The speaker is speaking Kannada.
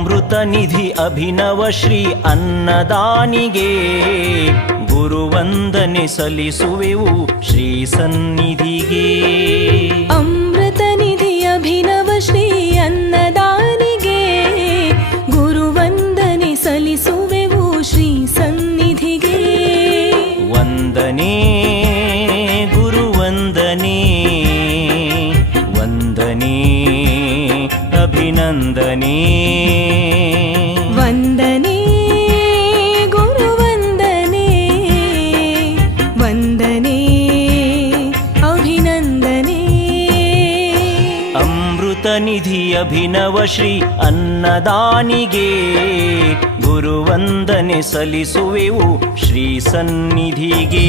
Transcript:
ಅಮೃತ ನಿಧಿ ಅಭಿನವ ಶ್ರೀ ಅನ್ನದಾನಿಗೆ ಗುರುವಂದನೆ ಸಲ್ಲಿಸುವೆವು ಶ್ರೀ ಸನ್ನಿಧಿಗೆ. ಅಮೃತ ನಿಧಿ ಅಭಿನವ ಶ್ರೀ ಅನ್ನದಾನಿಗೆ ಗುರುವಂದನೆ ಸಲ್ಲಿಸುವೆವು ಶ್ರೀ ಸನ್ನಿಧಿಗೆ. ವಂದನೆ ಗುರುವಂದನೆ ವಂದನೆ ಅಭಿನಂದನೆ. ವಂದನೆ ಗುರುವಂದನೆ ವಂದನೆ ಅಭಿನಂದನೆ. ಅಮೃತ ನಿಧಿ ಅಭಿನವ ಶ್ರೀ ಅನ್ನದಾನಿಗೆ ಗುರುವಂದನೆ ಸಲ್ಲಿಸುವೆವು ಶ್ರೀ ಸನ್ನಿಧಿಗೆ.